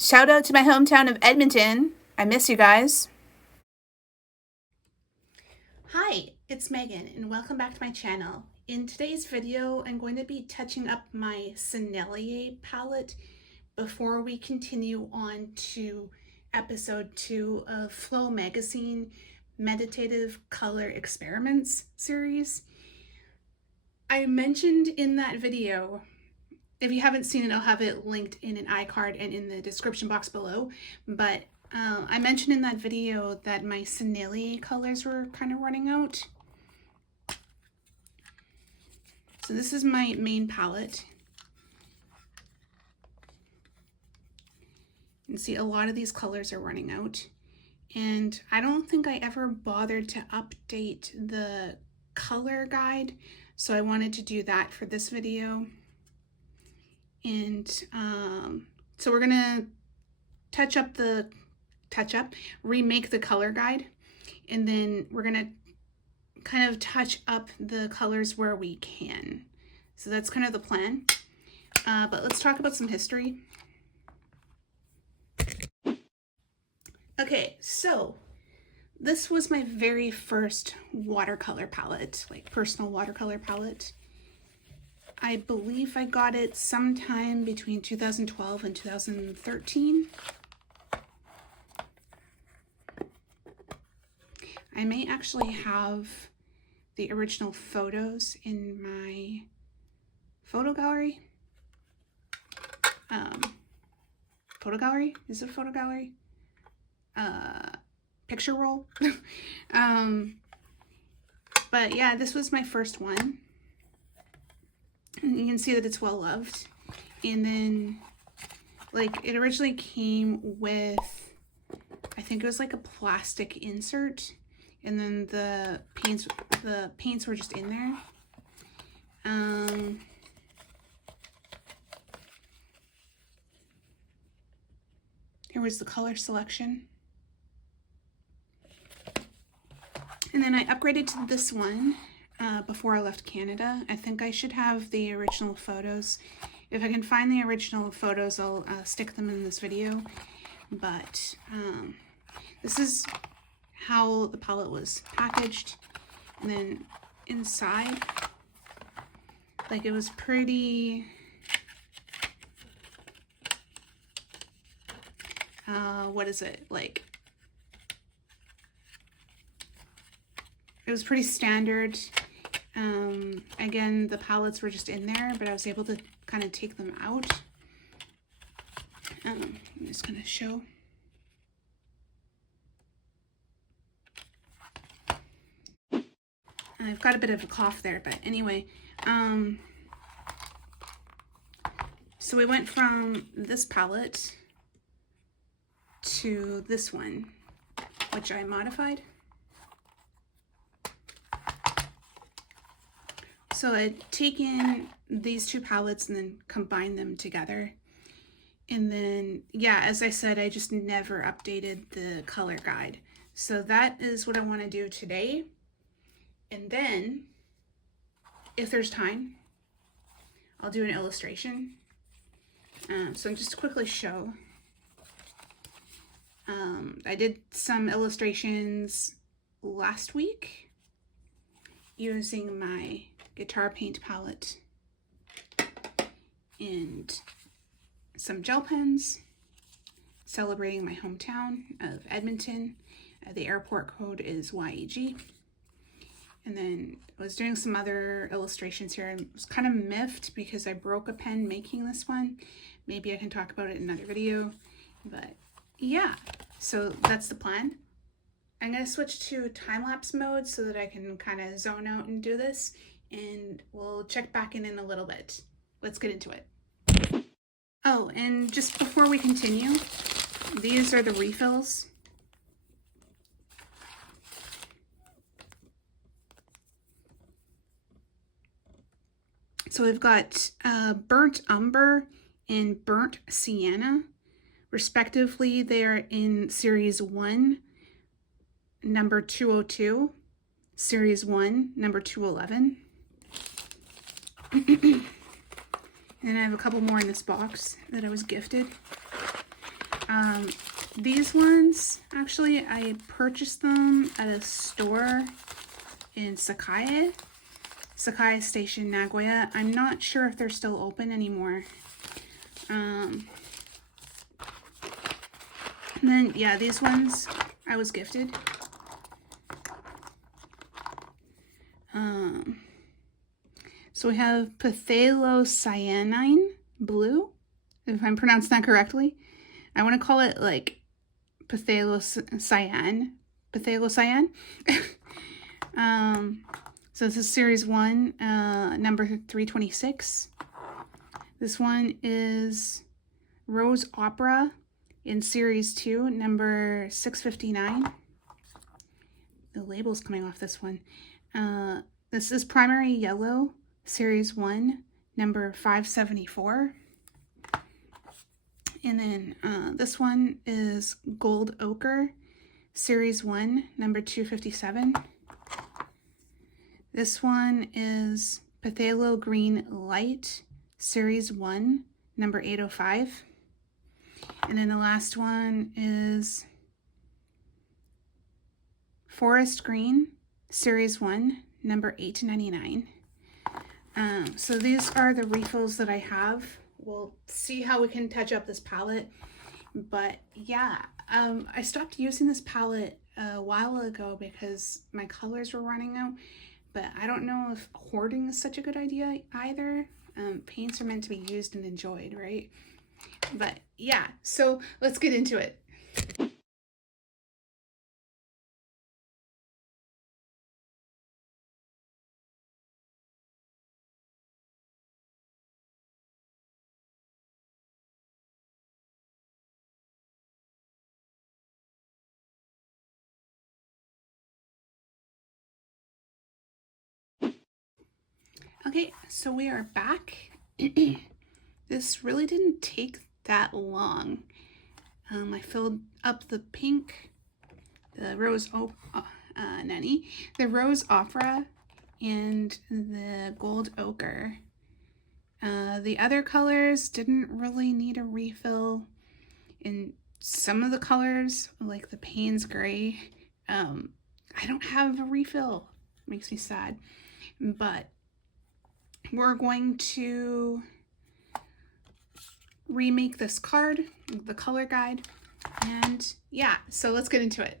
Shout out to my hometown of Edmonton. I miss you guys. Hi, it's Megan and welcome back to my channel. In today's video, I'm going to be touching up my Sennelier palette before we continue on to episode 2 of Flow Magazine Meditative Color Experiments series. I mentioned in that video, if you haven't seen it, I'll have it linked in an iCard and in the description box below, but I mentioned in that video that my Sennelier colors were kind of running out. So this is my main palette. You can see a lot of these colors are running out. And I don't think I ever bothered to update the color guide, so I wanted to do that for this video. And so we're gonna remake the color guide, and then we're gonna kind of touch up the colors where we can. So that's kind of the plan. But let's talk about some history. Okay, so this was my very first watercolor palette, like personal watercolor palette. I believe I got it sometime between 2012 and 2013. I may actually have the original photos in my photo gallery. Photo gallery? Is it a photo gallery? Picture roll. But yeah, this was my first one. And you can see that it's well loved. And then, like, it originally came with, I think it was like a plastic insert, and then the paints were just in there. Here was the color selection. And then I upgraded to this one before I left Canada. I think I should have the original photos. If I can find the original photos, I'll stick them in this video. But this is how the palette was packaged. And then inside, like, it was pretty, what is it, like, it was pretty standard. Again, the palettes were just in there, but I was able to kind of take them out. I'm just gonna show. I've got a bit of a cough there, but anyway. So we went from this palette to this one, which I modified. So I'd taken these two palettes and then combined them together. And then, yeah, as I said, I just never updated the color guide. So that is what I want to do today. And then, if there's time, I'll do an illustration. So just to quickly show. I did some illustrations last week using my guitar paint palette and some gel pens, celebrating my hometown of Edmonton. The airport code is YEG. And then I was doing some other illustrations here. I was kind of miffed because I broke a pen making this one. Maybe I can talk about it in another video. But yeah, so that's the plan. I'm going to switch to time-lapse mode so that I can kind of zone out and do this. And we'll check back in a little bit. Let's get into it. Oh, and just before we continue, these are the refills. So we've got Burnt Umber and Burnt Sienna. Respectively, they are in Series 1, number 202, Series 1, number 211. And I have a couple more in this box that I was gifted. These ones, actually, I purchased them at a store in Sakai Station, Nagoya. I'm not sure if they're still open anymore. And then, yeah, these ones I was gifted. So we have phthalocyanine blue, if I'm pronouncing that correctly. I want to call it like phthalocyan. So this is series 1, number 326. This one is Rose Opera in series 2, number 659. The label's coming off this one. This is Primary Yellow, series 1, number 574. And then this one is Gold Ochre, series 1, number 257. This one is Phthalo Green Light, series 1, number 805. And then the last one is Forest Green, series 1, number 899. So these are the refills that I have. We'll see how we can touch up this palette. But yeah, I stopped using this palette a while ago because my colors were running out. But I don't know if hoarding is such a good idea either. Paints are meant to be used and enjoyed, right? But yeah, so let's get into it. Okay, so we are back. This really didn't take that long. I filled up the pink, the rose the rose opera, and the gold ochre. The other colors didn't really need a refill. In some of the colors, like the Payne's Gray, I don't have a refill. Makes me sad. But we're going to remake this card, the color guide, and yeah, so let's get into it.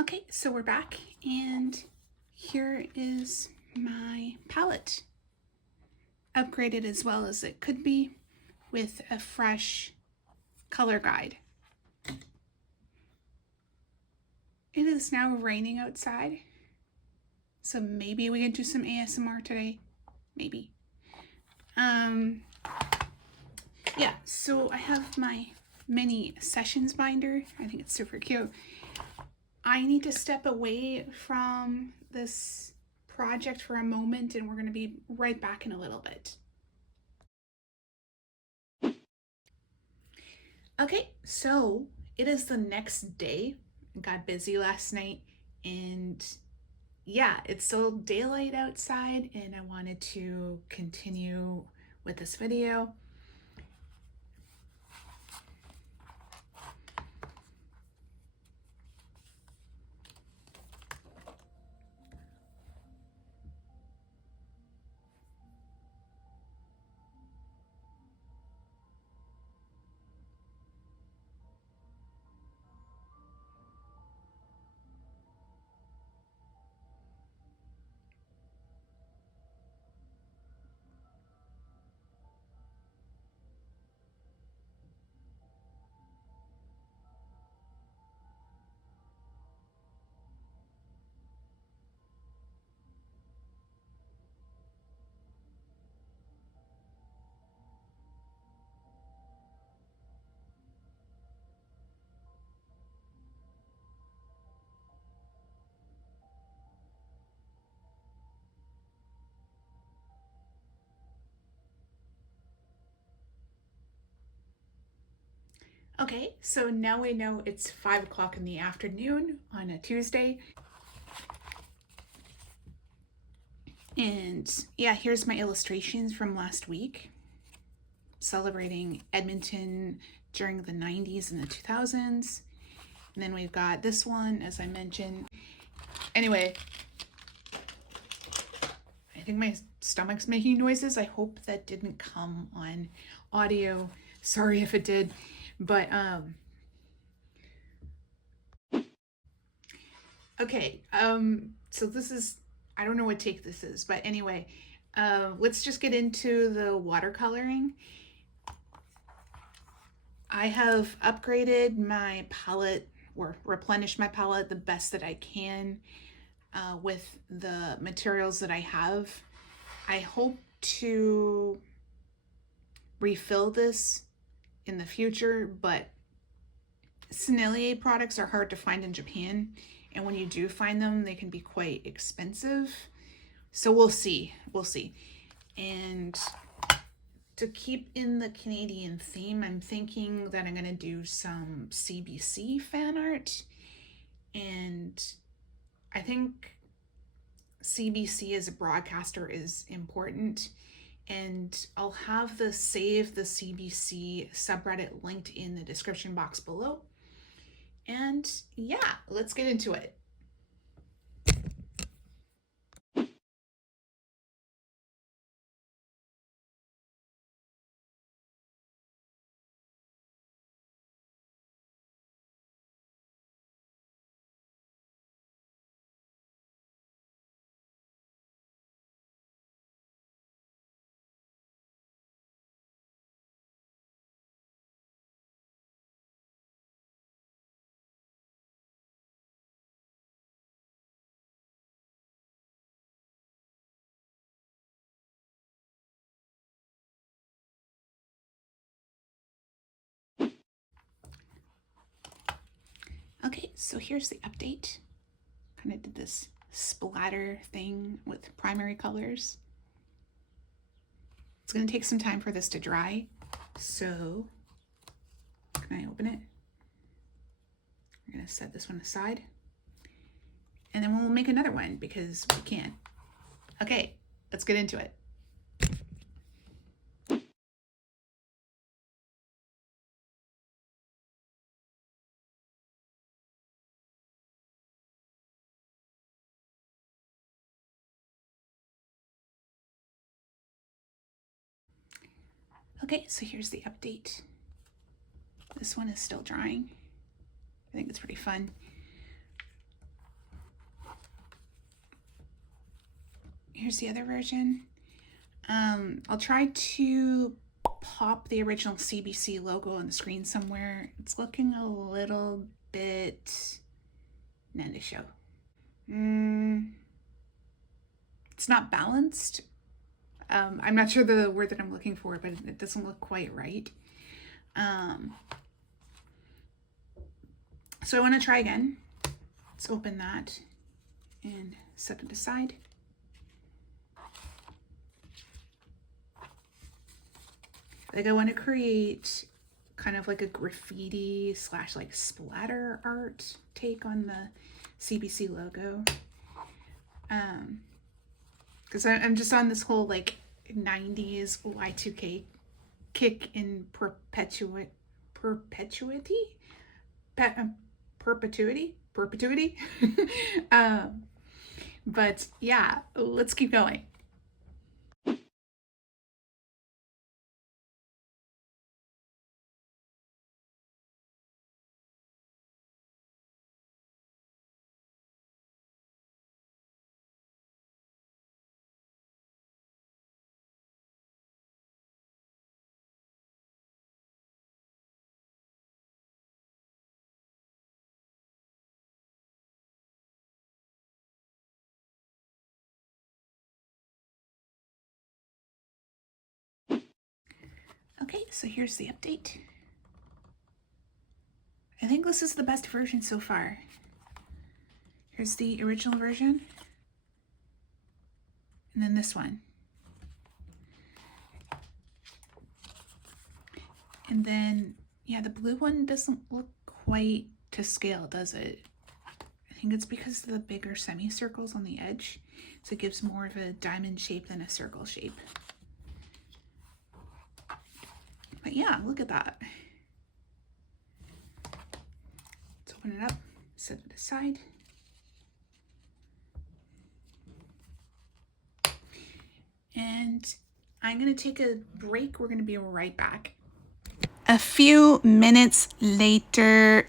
Okay, so we're back, and here is my palette, upgraded as well as it could be with a fresh color guide. It is now raining outside, so maybe we can do some ASMR today. Maybe. Yeah, so I have my mini sessions binder. I think it's super cute. I need to step away from this project for a moment, and we're going to be right back in a little bit. Okay, so it is the next day. I got busy last night, and yeah, it's still daylight outside, and I wanted to continue with this video. Okay, so now we know it's 5 o'clock in the afternoon on a Tuesday. And yeah, here's my illustrations from last week, celebrating Edmonton during the 90s and the 2000s. And then we've got this one, as I mentioned. Anyway, I think my stomach's making noises. I hope that didn't come on audio. Sorry if it did. But okay, so this is, I don't know what take this is, but anyway, let's just get into the watercoloring. I have upgraded my palette, or replenished my palette the best that I can with the materials that I have. I hope to refill this in the future, but Sennelier products are hard to find in Japan, and when you do find them, they can be quite expensive. So we'll see. And to keep in the Canadian theme, I'm thinking that I'm going to do some CBC fan art. And I think CBC as a broadcaster is important. And I'll have the Save the CBC subreddit linked in the description box below. And yeah, let's get into it. Okay, so here's the update. Kind of did this splatter thing with primary colors. It's going to take some time for this to dry. So, can I open it? I'm going to set this one aside. And then we'll make another one because we can. Okay, let's get into it. Okay, so here's the update. This one is still drying. I think it's pretty fun. here's the other version. I'll try to pop the original CBC logo on the screen somewhere. It's looking a little bit not to show. It's not balanced. I'm not sure the word that I'm looking for, but it doesn't look quite right. So I want to try again. Let's open that and set it aside. Like I want to create kind of like a graffiti / like splatter art take on the CBC logo. Because I'm just on this whole like 90s Y2K kick in perpetuity. But yeah, let's keep going. Okay, so here's the update. I think this is the best version so far. Here's the original version. And then this one. And then, yeah, the blue one doesn't look quite to scale, does it? I think it's because of the bigger semicircles on the edge. So it gives more of a diamond shape than a circle shape. But yeah, look at that. Let's open it up, set it aside. And I'm gonna take a break. We're gonna be right back. A few minutes later.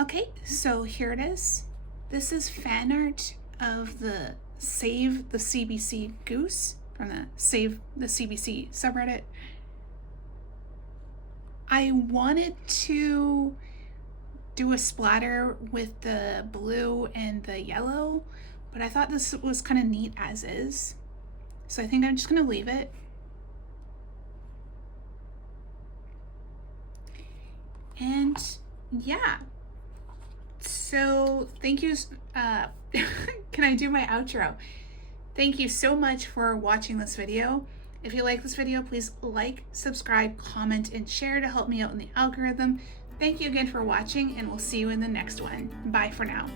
Okay, so here it is. This is fan art of the Save the CBC goose from the Save the CBC subreddit. I wanted to do a splatter with the blue and the yellow, but I thought this was kind of neat as is. So I think I'm just gonna leave it. And yeah, so thank you. Can I do my outro? Thank you so much for watching this video. If you like this video, please like, subscribe, comment, and share to help me out in the algorithm. Thank you again for watching, and we'll see you in the next one. Bye for now.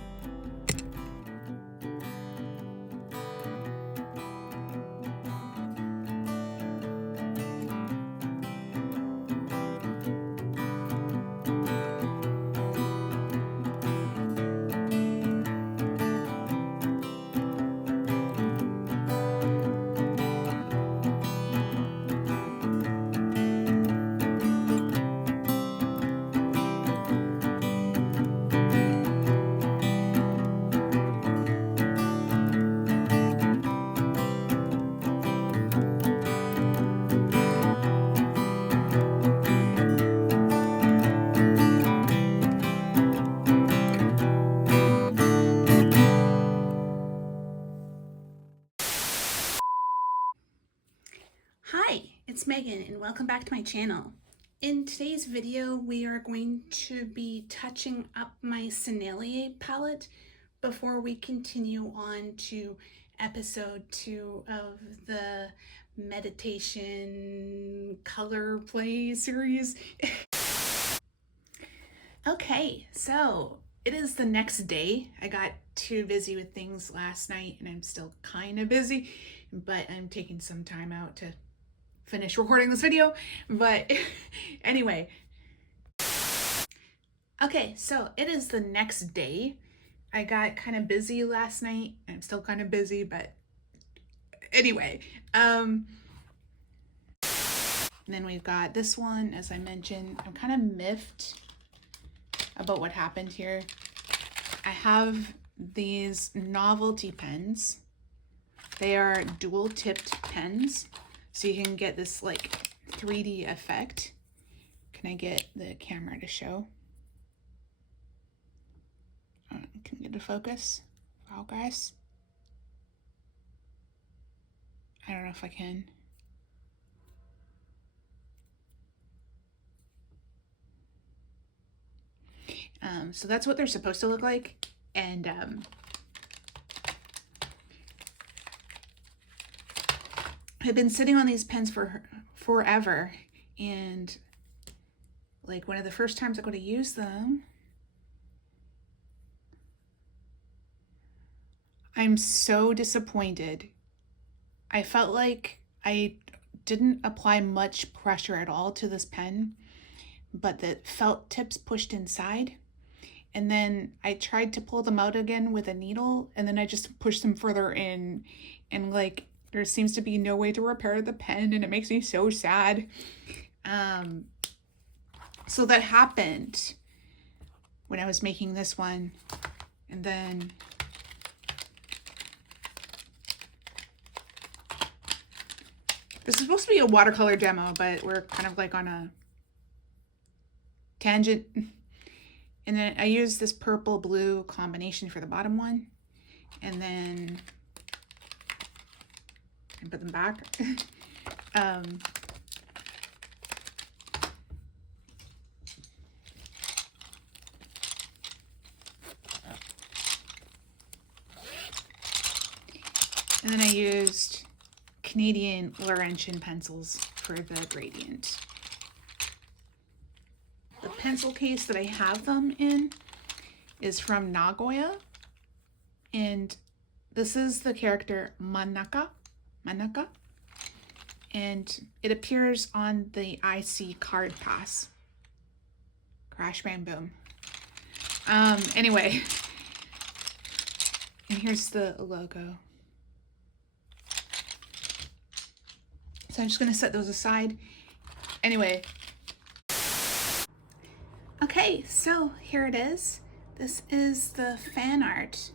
it's Megan and welcome back to my channel. In today's video, we are going to be touching up my Sennelier palette before we continue on to episode 2 of the meditation color play series. Okay, so it is the next day. I got too busy with things last night and I'm still kind of busy, but I'm taking some time out to finish recording this video. But anyway, okay, so it is the next day. I got kind of busy last night. I'm still kind of busy, but anyway, and then we've got this one. As I mentioned, I'm kind of miffed about what happened here. I have these novelty pens. They are dual tipped pens, so you can get this like 3D effect. Can I get the camera to show? Can we get a focus? Progress? I don't know if I can. So that's what they're supposed to look like. And I've been sitting on these pens for forever. And like one of the first times I go to use them, I'm so disappointed. I felt like I didn't apply much pressure at all to this pen, but the felt tips pushed inside. And then I tried to pull them out again with a needle, and then I just pushed them further in, and like there seems to be no way to repair the pen, and it makes me so sad. So that happened when I was making this one, and then this is supposed to be a watercolor demo, but we're kind of like on a tangent. And then I used this purple blue combination for the bottom one, and then I put them back. And then I used Canadian Laurentian pencils for the gradient. The pencil case that I have them in is from Nagoya, and this is the character Manaka, and it appears on the IC card pass. Crash, bang, boom. Anyway, and here's the logo. So I'm just gonna set those aside. Anyway. Okay, so here it is. This is the fan art.